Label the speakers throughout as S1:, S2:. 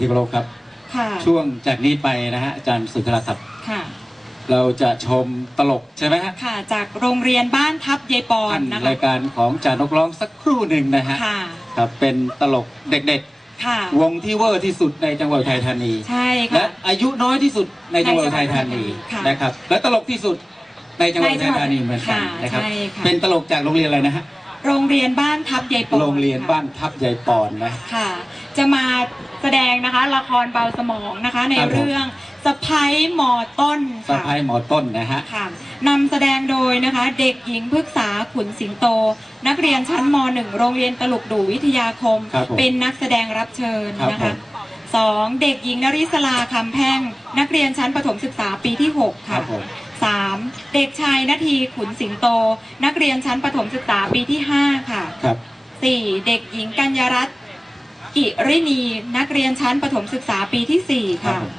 S1: ผู้มีเกียรติที่เคารพครับ
S2: ค่ะ
S1: ช่วงจากนี้ไปนะฮะอาจารย์สุนทรศักดิ์
S2: ค่ะ
S1: เราจะชมตลกใช่ไหมฮะ
S2: ค่ะ จากโรงเรียนบ้านทับยายปอน
S1: ท่าน
S2: นะคะ
S1: รายการของจานกร้องสักครู่หนึ่งนะฮะ
S2: ค่ะ
S1: ครับเป็นตลกเด็ก
S2: ค่ะ
S1: ๆ วงที่เวอร์ที่สุดในจังหวัดอุทัยธานี
S2: ใช่
S1: และ
S2: ค่ะ
S1: อายุน้อยที่สุดในจังหวัดอุทัยธานี
S2: ค่ะ
S1: นะครับและตลกที่สุดในจังหวัดอุทัยธานีเหมือนกัน
S2: ค่ะ
S1: นะครับ
S2: ใช่ค่ะ
S1: เป็นตลกจากโรงเรียนอะไรนะฮะ
S2: โรงเรียนบ้านทับยายปอน
S1: โรงเรียน
S2: ค่ะ
S1: บ้านทับยายปอนนะ
S2: ค่ะ จะมาแสดงนะคะ ละครเบาสมองนะคะ ใน
S1: ครับผม
S2: เรื่องสะพ้ายหมอต้น
S1: สะ
S2: ค่ะ
S1: พายหมอต้นนะฮะ
S2: ค่ะนำแสดงโดยนะคะ เด็กหญิงพฤกษาขุนสิงโต นักเรียนชั้นม .1 โรงเรียนตลุกดูวิทยาคม
S1: ครับผม
S2: เป็นนักแสดงรับเชิญ
S1: ครับ
S2: นะ
S1: ผ
S2: คะ
S1: ม
S2: สองเด็กหญิงนริศลาคำแพ่ง นักเรียนชั้นประถมศึกษาปีที่ 6
S1: ค
S2: ค่ะ
S1: รับผม
S2: สามเด็กชายนาทีขุนสิงโต นักเรียนชั้นประถมศึกษาปีที่ 5 ค่ะ
S1: ครับ
S2: สี่เด็กหญิงกัญญารัตน์กิรินี นักเรียนชั้นประถมศึกษาปีที่ 4
S1: ครับ
S2: ค่ะ
S1: ผม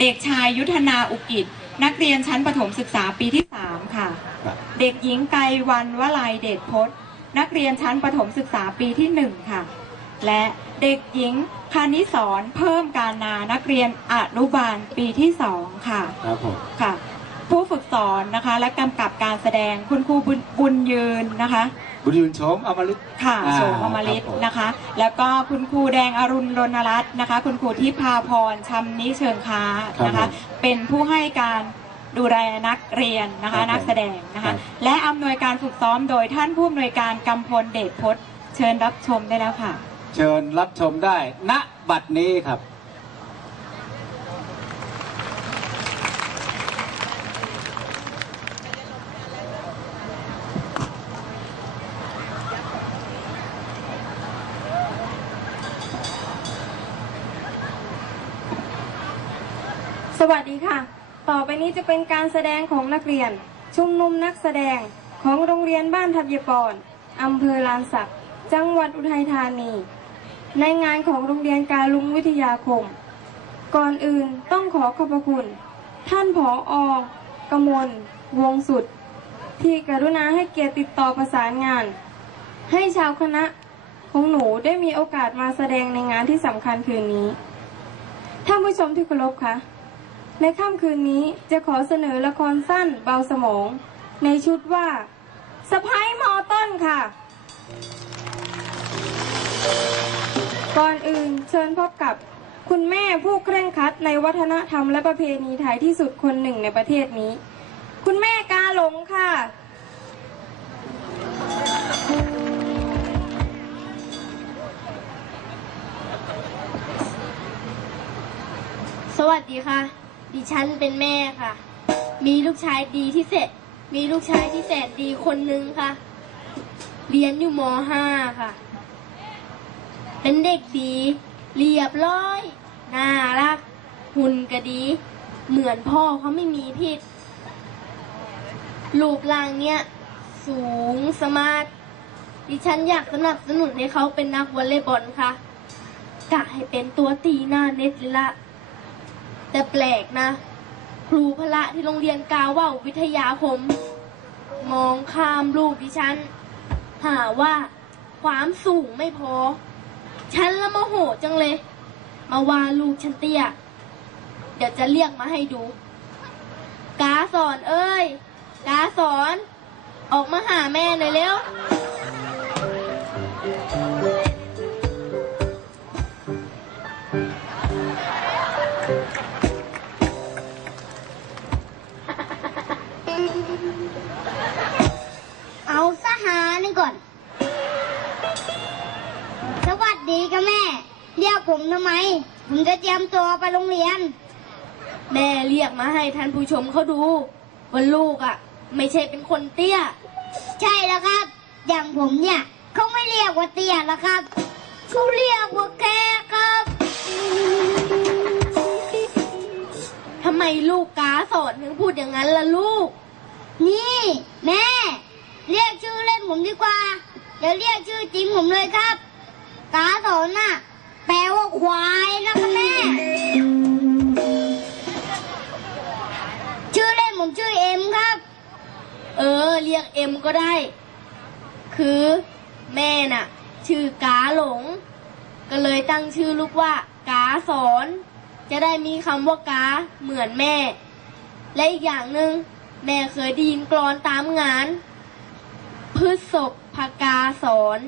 S2: เด็กชายยุทธนาอุกิจ นักเรียนชั้นประถมศึกษาปีที่ 3 ค่ะ
S1: ครับ
S2: เด็กหญิงไกรวันวลัยเดชพจน์ นักเรียนชั้นประถมศึกษาปีที่ 1 ค่ะ และเด็กหญิงคานิสรเพิ่มการนา นักเรียนอนุบาลปีที่ 2 ค่ะ
S1: ครับผม
S2: ค่ะ ผู้ฝึกสอนนะคะ และกำกับการแสดงคุณครูบุญบุญยืนนะคะ
S1: คุณยืนชมอมฤต
S2: ค่ะ
S1: อ่า
S2: โสมอมฤต
S1: ครับผม
S2: นะคะ แล้วก็คุณครูแดงอรุณรณรัตน์นะคะ คุณครูทิพาพรชำนิเชิงค้านะคะเป็นผู้ให้การดูแลนักเรียนนะคะนักแสดงนะคะและอำนวยการฝึกซ้อมโดยท่านผู้อำนวยการกำพลเดชพจน์เชิญรับชมได้แล้วค่ะ
S1: เชิญรับชมได้ณบัดนี้ครับ
S3: สวัสดีค่ะ ต่อ ไปนี้จะเป็นการแสดงของนักเรียน ชุมนุมนักแสดงของโรงเรียนบ้านทับยปอนอำเภอลานสัก จังหวัดอุทัยธานี ในงานของโรงเรียนการลุงวิทยาคม ก่อนอื่นต้องขอขอบพระคุณ ท่านผออกมล วงสุด ที่กรุณาให้เกียรติติดต่อประสานงาน ให้ชาวคณะของหนูได้มีโอกาสมาแสดงในงานที่สำคัญคืนนี้ ท่านผู้ชมที่เคารพคะ ในค่ำคืนนี้จะขอเสนอละครสั้นเบาสมอง ในชุดว่าสะพ้ายมอต้นค่ะ ก่อนอื่นเชิญพบกับคุณแม่ผู้เคร่งครัดในวัฒนธรรมและประเพณีไทยที่สุดคนหนึ่งในประเทศนี้ คุณแม่กาหลงค่ะ
S4: สวัสดีค่ะ ดิฉันเป็นแม่ค่ะ มีลูกชายดีที่เสร็จมีลูกชายที่แสนดีคนนึงค่ะ เรียนอยู่ม .5 ค่ะ เป็นเด็กดี เรียบร้อย น่ารัก หุ่นก็ดี เหมือนพ่อเขาไม่มีผิดลูกลางเนี่ยสูงสมาร์ทดิฉันอยากสนับสนุนให้เขาเป็นนักวอลเลย์บอลค่ะกะให้เป็นตัวตีหน้าเน็ตละ แต่แปลกนะ ครูพละที่โรงเรียนกาว่าววิทยาคม มองข้ามลูกดิฉันหาว่าความสูงไม่พอ ฉันละโมโหจังเลย มาว่าลูกฉันเตี้ย เดี๋ยวจะเรียกมาให้ดู กาสอนเอ้ย กาสอน ออกมาหาแม่หน่อยเร็ว ให้ท่านผู้ชมเขาดูว่าลูกอะ่ะ ไม่ใช่เป็นคนเตี้ย
S5: ใช่แล้วครับ อย่างผมเนี่ยเขาไม่เรียกว่าเตี้ยแล้วครับเขาเรียกว่าแก่ครับ
S4: ทำไมลูกกาสอนถึงพูดอย่างนั้นล่ะลูก
S5: นี่ แม่ เรียกชื่อเล่นผมดีกว่าเดี๋ยวเรียกชื่อจริงผมเลยครับ กาสอนน่ะ แปลว่าควายนะครับแม่
S4: ก็ได้ คือแม่น่ะ ชื่อกาหลง ก็เลยตั้งชื่อลูกว่ากาสอน จะได้มีคำว่ากาเหมือนแม่ และอีกอย่างหนึ่งแม่เคยไดีนกรอนตามงานพฤศพพกาสอน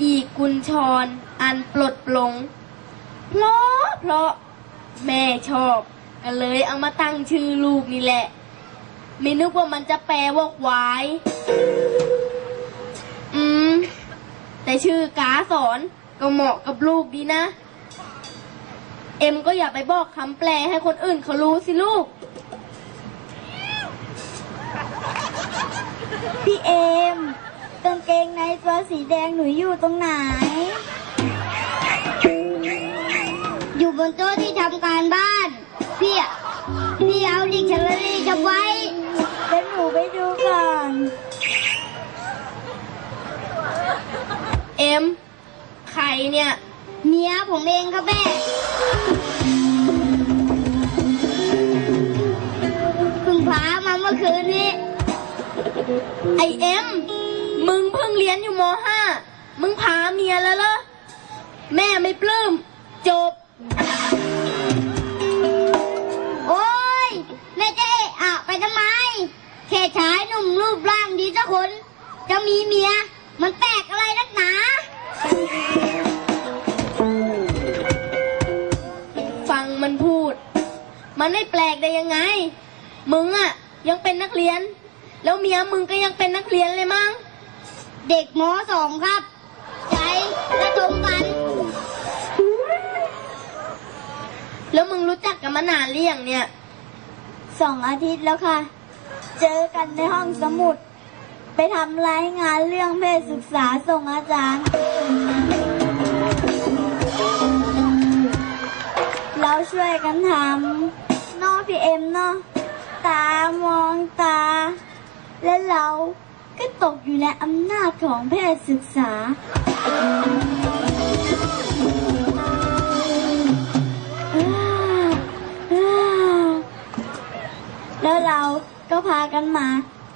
S4: อีกุญชรอันปลดปลง เพราะเพราะแม่ชอบ ก็เลยเอามาตั้งชื่อลูกนี่แหละ ไม่นึกว่ามันจะแปลว่าควาย อืม แต่ชื่อกาสอนก็เหมาะกับลูกดีนะ เอ็มก็อย่าไปบอกคำแปลให้คนอื่นเขารู้สิลูก
S6: พี่เอมกางเกงในตัวสีแดงหนูอยู่ตรงไหน อยู่บนโต๊ะที่ทำการบ้าน พี่อะพี่เอาดิกชันนารีจะไว้ ไปดูก่อน
S4: เอ็มใครเนี่ย
S6: เมียผมเองครับแม่ พึ่งพามาเมื่อคืนนี้
S4: ไอเอ็ม มึงเพิ่งเรียนอยู่มห้า มึงพาเมียแล้วเหรอ แม่ไม่ปลื้ม จบ
S6: รูปร่างดีสักคน จะมีเมีย มันแปลกอะไรนักหนา
S4: ฟังมันพูด มันไม่แปลกได้ยังไง มึงอะยังเป็นนักเรียน แล้วเมียมึงก็ยังเป็นนักเรียนเลยมั้ง
S6: เด็กมสองครับ ใจและตรงกัน
S4: แล้วมึงรู้จักกันมานานหรือยังเนี่ย
S6: สองอาทิตย์แล้วค่ะ เจอกันในห้องสมุด ไปทำรายงานเรื่องเพศศึกษาส่งอาจารย์ เราช่วยกันทำนอกพี่เอ็มเนาะตามองตา และเราก็ตกอยู่ในอำนาจของเพศศึกษา แล้วเรา ก็พากันมา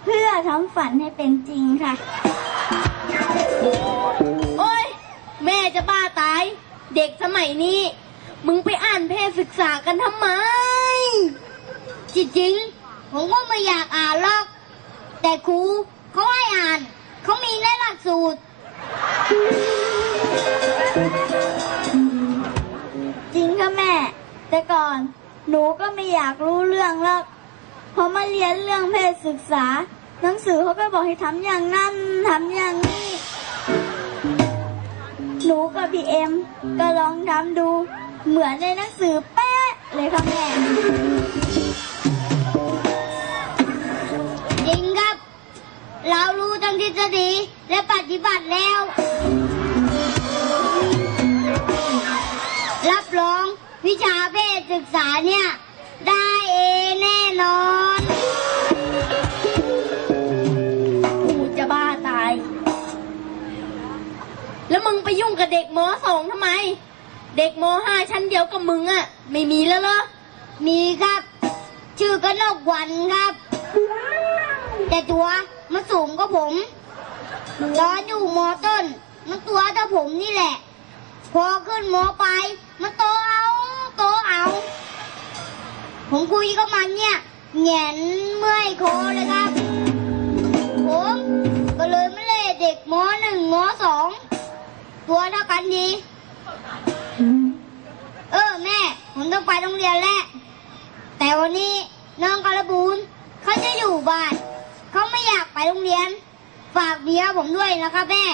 S6: เพื่อทำฝันให้เป็นจริงค่ะ
S4: โอ้ยแม่จะบ้าตาย เด็กสมัยนี้ มึงไปอ่านเพศศึกษากันทำไม
S6: จริงๆผมก็ไม่อยากอ่านหรอก แต่ครูเขาให้อ่าน เขามีในหลักสูตร จริงค่ะแม่ แต่ก่อนหนูก็ไม่อยากรู้เรื่องหรอก พอมาเรียนเรื่องเพศศึกษา หนังสือเขาก็บอกให้ทำอย่างนั้นทำอย่างนี้ หนูกับพี่เอ็มก็ลองทำดู เหมือนในหนังสือแป๊ะเลยค่ะแม่ จริงครับ เรารู้ทั้งทฤษฎีและปฏิบัติแล้ว รับรองวิชาเพศศึกษาเนี่ย เอแน่นอน
S4: กูจะบ้าตาย แล้วมึงไปยุ่งกับเด็กมสองทำไม เด็กมห้าชั้นเดียวกับมึงอะไม่มีแล้วเหรอ
S6: มีครับ ชื่อกนกวันครับ แต่ตัวมันสูงกว่าผมตอนอยู่มอต้น มันตัวเท่าผมนี่แหละ พอขึ้นมอปลายมันโต ผมคุยกับมันเนี่ยแหงนเมื่อยคอเลยครับ ผมก็เลยไม่เล่เด็กมหนึ่งมสองตัวเท่ากันดี เออแม่ ผมต้องไปโรงเรียนแล้ว แต่วันนี้น้องกระบูนเขาจะอยู่บ้าน เขาไม่อยากไปโรงเรียน ฝากเมียผมด้วยนะครับแม่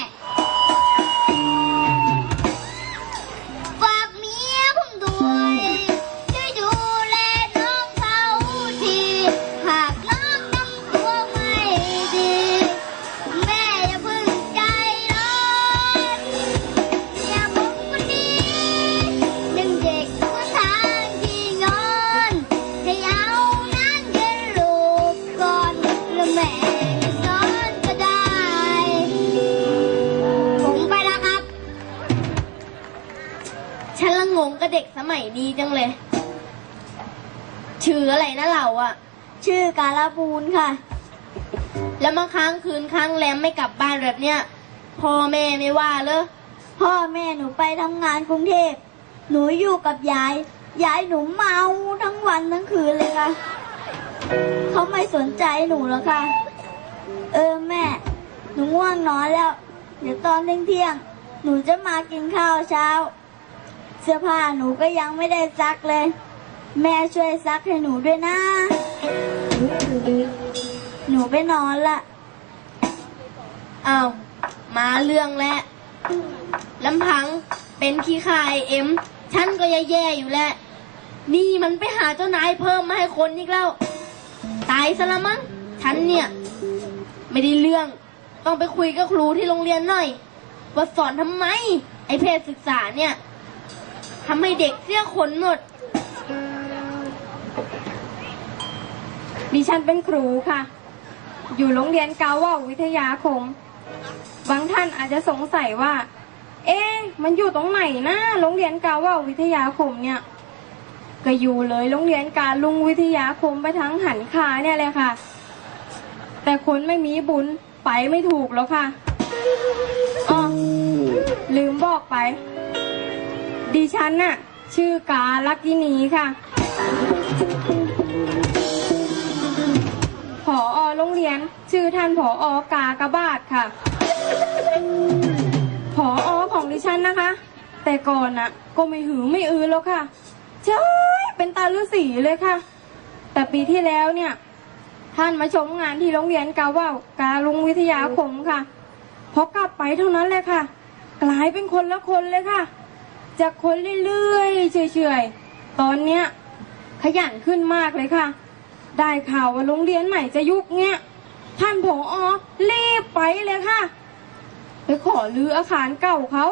S6: ชื่อการาบู
S4: น
S6: ค่ะ
S4: แล้วมาค้างคืนค้างแรมไม่กลับบ้านแบบเนี้ยพ่อแม่ไม่ว่าเลย
S6: พ่อแม่หนูไปทำงานกรุงเทพ
S5: หนูอยู่กับยาย ยายหนูเมาทั้งวันทั้งคืนเลยค่ะ เขาไม่สนใจหนูแล้วค่ะ เออแม่ หนูง่วงนอนแล้ว เดี๋ยวตอนเที่ยงหนูจะมากินข้าวเช้า เสื้อผ้าหนูก็ยังไม่ได้ซักเลย แม่ช่วยซักให้หนูด้วยนะ หนูไปนอนละเอ้า
S4: มาเรื่องแล้วลำพังเป็นขี้ขายเอ็ม ฉันก็แย่ๆอยู่แล้ว นี่มันไปหาเจ้านายเพิ่มมาให้คนอีกแล้ว ตายซะละมั้ง ฉันเนี่ย ไม่ได้เรื่อง ต้องไปคุยกับครูที่โรงเรียนหน่อย ว่าสอนทำไม ไอเพศศึกษาเนี่ยทำให้เด็กเสียขนหมด
S3: ดิฉันเป็นครูค่ะ อยู่โรงเรียนกาว่าวิทยาคม บางท่านอาจจะสงสัยว่า เอ๊ะมันอยู่ตรงไหนนะโรงเรียนกาว่าววิทยาคมเนี่ย ก็อยู่เลยโรงเรียนกาลุงวิทยาคมไปทั้งหันคาเนี่ยเลยค่ะ แต่คนไม่มีบุญไปไม่ถูกแล้วค่ะอ๋อลืมบอกไป ดิฉันน่ะ ชื่อกาลักกินีค่ะ เรียน ชื่อท่านผออกากระบาทค่ะผอของดิฉันนะคะ แต่ก่อนน่ะ ก็ไม่หือไม่อือแล้วค่ะเจ้ยเป็นตาฤาษีเลยค่ะ แต่ปีที่แล้วเนี่ย ท่านมาชมงานที่โรงเรียนกาว่าวกาลุงวิทยาคมค่ะพอกลับไปเท่านั้นเลยค่ะ กลายเป็นคนละคนเลยค่ะ จากคนเรื่อยๆเฉยๆตอนเนี้ยขยันขึ้นมากเลยค่ะ ได้ข่าวว่าโรงเรียนใหม่จะยุบเนี้ยท่านผออรีบไปเลยค่ะ ไปขอรื้ออาคารเก่าเขา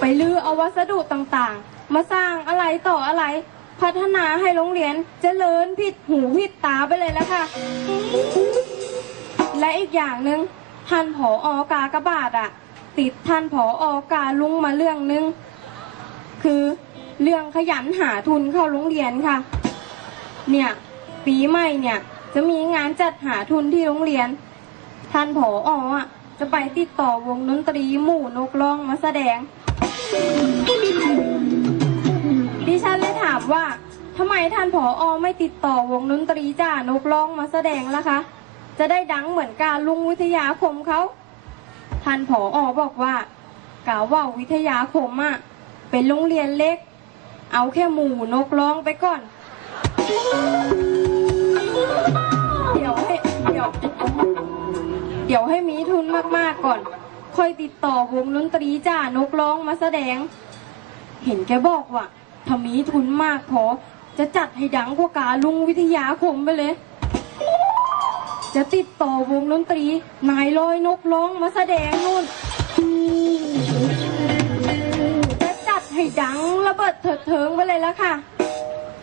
S3: ไปรื้อเอาวัสดุต่างๆ มาสร้างอะไรต่ออะไร พัฒนาให้โรงเรียนเจริญผิดหูผิดตาไปเลยแล้วค่ะ และอีกอย่างหนึ่งท่านผออกากระบาทอะติดท่านผออกาลุงมาเรื่องหนึง คือ เรื่องขยันหาทุนเข้าโรงเรียนค่ะ เนี่ยปีใหม่เนี่ยจะมีงานจัดหาทุนที่โรงเรียน ท่านผออะจะไปติดต่อวงดนตรีหมู่นกร้องมาแสดง ดิฉันเลยถามว่าทำไมท่านผออไม่ติดต่อวงดนตรีจ้านกร้องมาแสดงล่ะคะ จะได้ดังเหมือนการลุงวิทยาคมเขา ท่านผออบอกว่ากาว่าวิทยาคมอะเป็นโรงเรียนเล็ก เอาแค่หมู่นกร้องไปก่อน เดี๋ยวให้เดี๋ยวเดี๋ยวให้มีทุนมากๆก่อน ค่อยติดต่อวงดนตรีจ้านกร้องมาแสดง เห็นแกบอกว่าถ้ามีทุนมากพอจะจัดให้ดังกว่ากาลุงวิทยาคมไปเลย จะติดต่อวงดนตรีนายลอยนกร้องมาแสดงนู่น ให้ดังระเบิดเถิดเทิงไปเลยแล้วค่ะ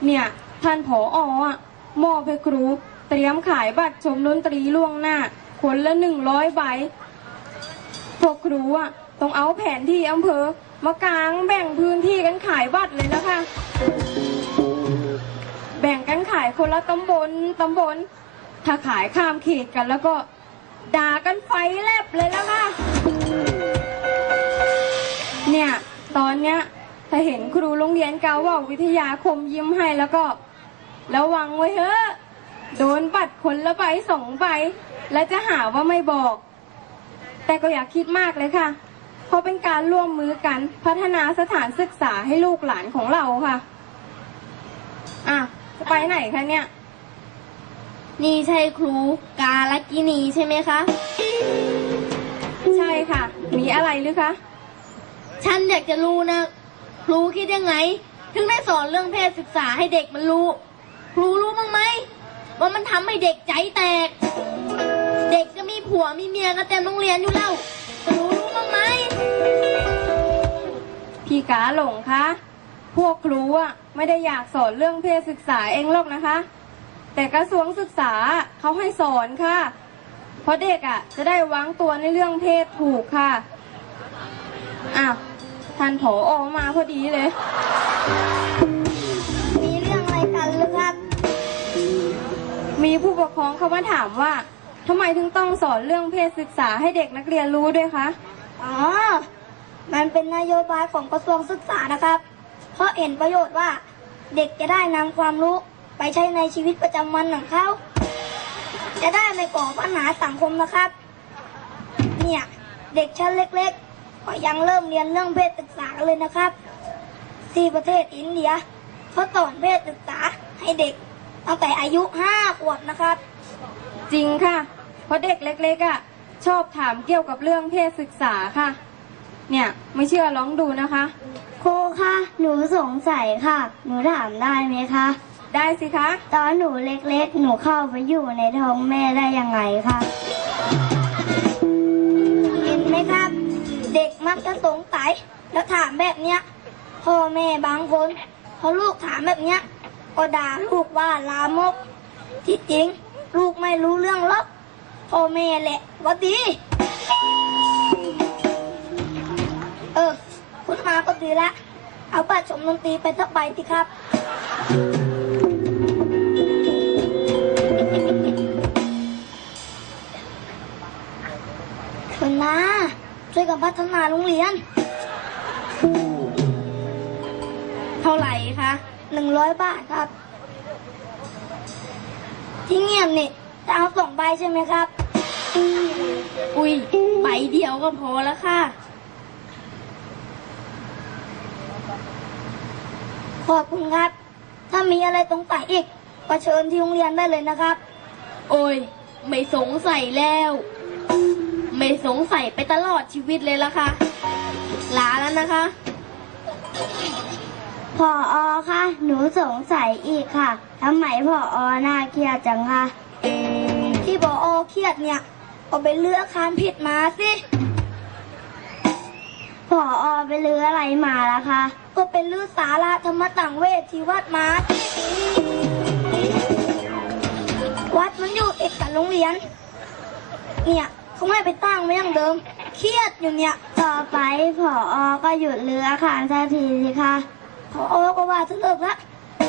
S3: เนี่ย ท่านผออะมอบให้ครู เตรียมขายบัตรชมดนตรีล่วงหน้า คนละหนึ่งร้อยใบ พวกครูอะต้องเอาแผนที่อำเภอ มากางแบ่งพื้นที่กันขายบัตรเลยแล้วค่ะแบ่งกันขายคนละตำบลตำบล ถ้าขายข้ามเขตกันแล้วก็ด่ากันไฟแลบเลยแล้วค่ะ เนี่ย ตอนเนี้ย ถ้าเห็นครูโรงเรียนเกาว่าวิทยาคมยิ้มให้แล้วก็ ระวังไว้เถอะโดนบัตรคนละใบสองใบแล้วจะหาว่าไม่บอก แต่ก็อย่าคิดมากเลยค่ะ เพราะเป็นการร่วมมือกันพัฒนาสถานศึกษาให้ลูกหลานของเราค่ะอะจะไปไหนคะเนี่ย
S4: นี่ใช่ครูกาลกินีใช่ไหมคะ
S3: ใช่ค่ะ มีอะไรหรือคะ
S4: ฉันอยากจะรู้นะ ครูคิดยังไง ถึงได้สอนเรื่องเพศศึกษาให้เด็กมันรู้ ครูรู้บ้างไหมว่ามันทำให้เด็กใจแตก เด็กจะมีผัวมีเมียกันเต็มโรงเรียนอยู่แล้วครูรู้บ้างไหม
S3: พี่กาหลงคะพวกครูอะไม่ได้อยากสอนเรื่องเพศศึกษาเองหรอกนะคะ แต่กระทรวงศึกษาเขาให้สอนค่ะเพราะเด็กอะจะได้วางตัวในเรื่องเพศถูกค่ะอ้าว ท่านผออมาพอดีเลย
S5: มีเรื่องอะไรกันหรือครับ
S3: มีผู้ปกครองเขามาถามว่าทำไมถึงต้องสอนเรื่องเพศศึกษาให้เด็กนักเรียนรู้ด้วยคะ
S5: อ๋อ มันเป็นนโยบายของกระทรวงศึกษานะครับ เพราะเห็นประโยชน์ว่าเด็กจะได้นำความรู้ไปใช้ในชีวิตประจำวันของเขา จะได้ไม่ก่อปัญหาสังคมนะครับ เนี่ย เด็กชั้นเล็ก ๆ ก็ยังเริ่มเรียนเรื่องเพศศึกษากันเลยนะครับ ที่ประเทศอินเดียเขาสอนเพศศึกษาให้เด็กตั้งแต่อายุห้าขวบนะครับ
S3: จริงค่ะ เพราะเด็กเล็กๆอะชอบถามเกี่ยวกับเรื่องเพศศึกษาค่ะ เนี่ยไม่เชื่อลองดูนะคะ
S5: ครูคะหนูสงสัยค่ะ หนูถามได้ไหมคะ
S3: ได้สิคะ
S5: ตอนหนูเล็กๆ หนูเข้าไปอยู่ในท้องแม่ได้ยังไงคะ เด็กมักจะสงสัยแล้วถามแบบเนี้ยพ่อแม่บางคนพอลูกถามแบบเนี้ยก็ด่าลูกว่าลามก ที่จริง ลูกไม่รู้เรื่องหรอกพ่อแม่แหละวัดดี เออ คุณมาก็ดีละ เอาบัตรชมดนตรีไปสักใบสิครับคุณนา ช่วยกันพัฒนาโรงเรียน
S4: เท่าไหร่คะ
S5: หนึ่งร้อยบาทครับ ที่เงียบนี่จะเอาสองใบใช่ไหมครับ
S4: อุ้ยใบเดียวก็พอแล้วค่ะ
S5: ขอบคุณครับ ถ้ามีอะไรตรงสัยอีกก็เชิญที่โรงเรียนได้เลยนะครับ
S4: โอ้ย ไม่สงสัยแล้ว ไม่สงสัยไปตลอดชีวิตเลยละค่ะ ลาแล้วนะคะ
S5: พออค่ะ หนูสงสัยอีกค่ะทำไมพออน่าเครียดจังคะที่พออเครียดเนี่ยก็ไปเลือกคานผิดมาสิพออไปเลืออะไรมาล่ะคะ ก็เป็นลือสาระธรรมต่างเวทที่วัดมาวัดมันอยู่ติดกับโรงเรียน เนี่ย เขาไม่ไปตั้งไว้อย่างเดิม เครียดอยู่เนี่ย ต่อไปผออก็หยุดเรืออาคารสักทีสิคะผออก็ว่าจะเลิกละ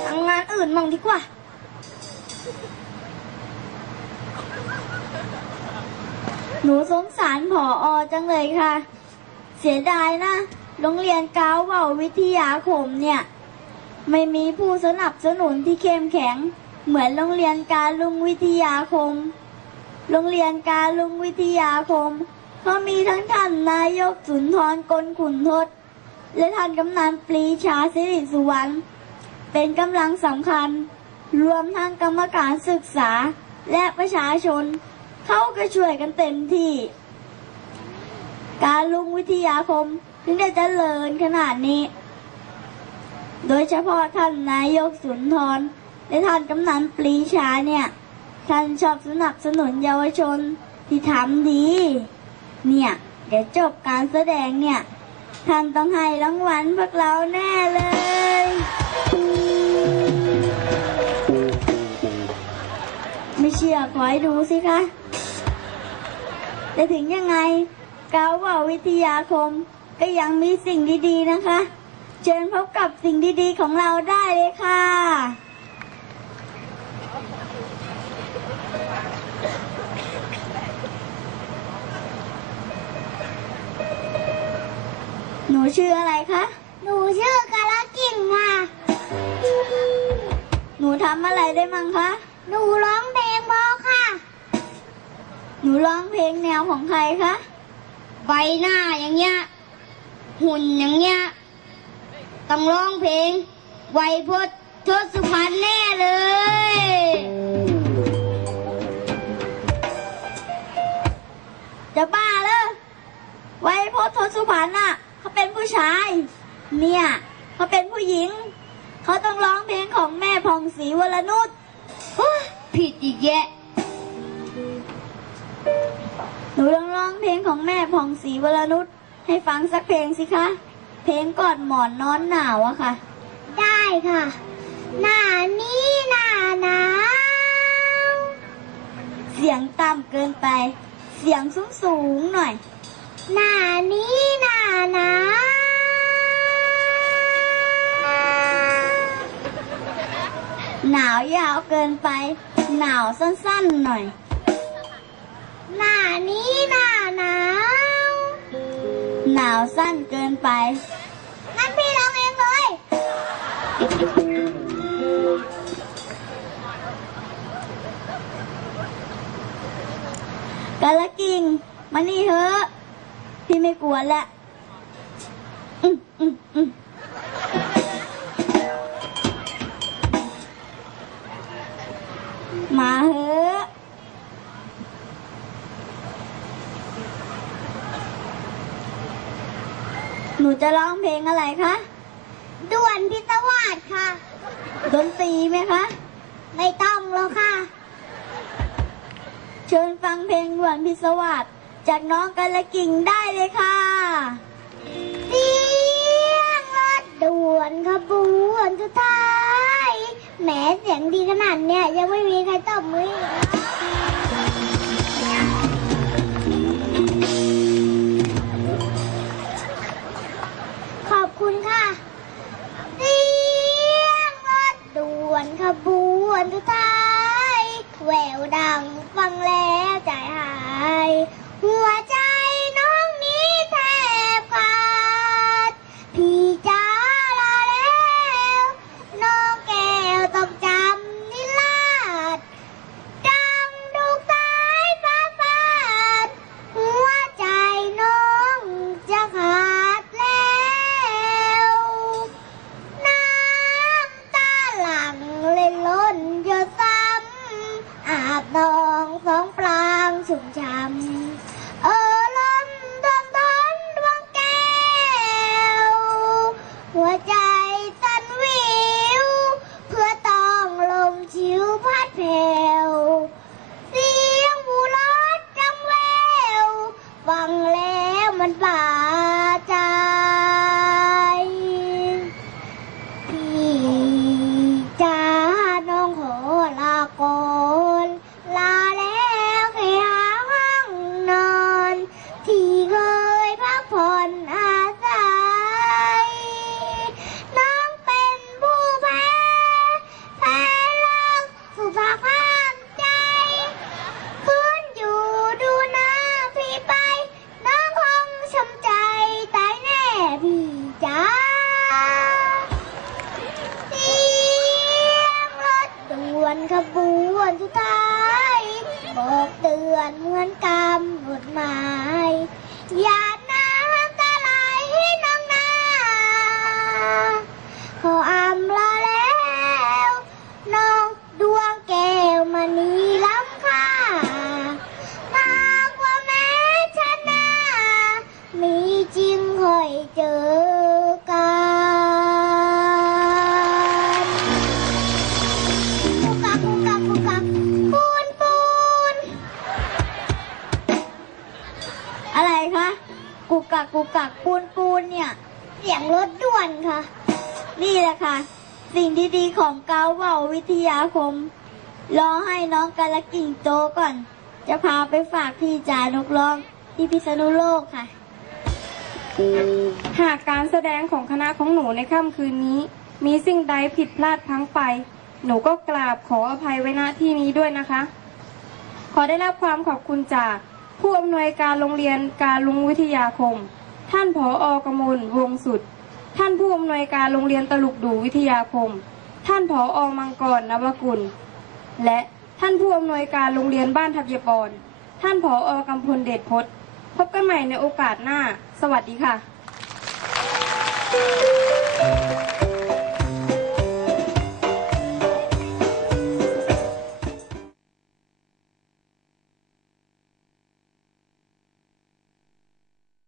S5: ทำงานอื่นมั่งดีกว่า หนูสงสารผออจังเลยค่ะ เสียดายนะ โรงเรียนกาวเว่าวิทยาคมเนี่ย ไม่มีผู้สนับสนุนที่เข้มแข็ง เหมือนโรงเรียนการลุงวิทยาคม โรงเรียนการลุงวิทยาคมเขามีทั้งท่านนายกสุนทรกลขุนทศ และท่านกำนันปรีชาสิริสุวรรณเป็นกำลังสำคัญ รวมทั้งกรรมการศึกษาและประชาชน เข้าก็ช่วยกันเต็มที่ การลุงวิทยาคมถึงได้เจริญขนาดนี้ โดยเฉพาะท่านนายกสุนทรและท่านกำนันปรีชาเนี่ย ท่านชอบสนับสนุนเยาวชนที่ทำดี เนี่ย เดี๋ยวจบการแสดงเนี่ย ท่านต้องให้รางวัลพวกเราแน่เลยไม่เชื่อขอให้ดูสิคะแต่ถึงยังไงกาวว่าวิทยาคมก็ยังมีสิ่งดีๆนะคะ เชิญพบกับสิ่งดีๆของเราได้เลยค่ะ ชื่ออะไรคะ หนูชื่อกาลกิ่งค่ะ หนูทำอะไรได้มั้งคะ หนูร้องเพลงบอค่ะ หนูร้องเพลงแนวของใครคะ
S4: ใบหน้าอย่างเงี้ย หุ่นอย่างเงี้ย ต้องร้องเพลง ไวยพจน์ทศสุพรรณแน่เลย
S5: จะบ้าเลยไวยพจน์ทศสุพรรณน่ะ เขาเป็นผู้ชาย เนี่ยเขาเป็นผู้หญิง เขาต้องร้องเพลงของแม่ผ่องศรีวรนุช
S4: ผิดอีกแยะ
S5: หนูลองร้องเพลงของแม่ผ่องศรีวรนุชให้ฟังสักเพลงสิคะ เพลงกอดหมอนนอนหนาวอะค่ะ ได้ค่ะ หน้านี้หน้าหนาว เสียงต่ำเกินไป เสียงสูงสูงๆหน่อย หน้านี้ห น้าหนาวหนาวยาวเกินไป หนาวสั้นๆหน่อย หน้านี้หน้าหนาว ห
S7: นาวสั้นเกินไป งั้นพี่ร้องเองเลย กาละกิงมานี่เถอะ พี่ไม่กลัวแล้ว มาเถอะหนูจะร้องเพลงอะไรคะด่วนพิศวาสค่ะ ดนตรีไหมคะ ไม่ต้องหรอกค่ะ เชิญฟังเพลงด่วนพิศวาสจากน้องกันละกิ่งได้เลยค่ะ วนขบวนสุดท้าย แหมเสียงดีขนาดเนี้ยยังไม่มีใครตบมืออีกนะขอบคุณค่ะเสียงรถด่วนขบวนสุดท้ายแววดังฟังแล้ว เตือนเหมือนกำหนดหมายย่า อให้น้องกาลกิ่งโตก่อน จะพาไปฝากพี่จ่านกร้องที่พิษณุโลกค่ะ
S3: หากการแสดงของคณะของหนูในค่ำคืนนี้ มีสิ่งใดผิดพลาดพลั้งไป หนูก็กราบขออภัยไว้ณที่นี้ด้วยนะคะ ขอได้รับความขอบคุณจากผู้อำนวยการโรงเรียนการลุงวิทยาคม ท่านผออกมลวงสุด ท่านผู้อำนวยการโรงเรียนตลุกดูวิทยาคม ท่านผอมังกรนวกุล และ ท่านผู้อำนวยการโรงเรียนบ้านทับยปรท่านผออกำพลเดชพจน์ พบกันใหม่ในโอกาสหน้า สวัสดีค่ะ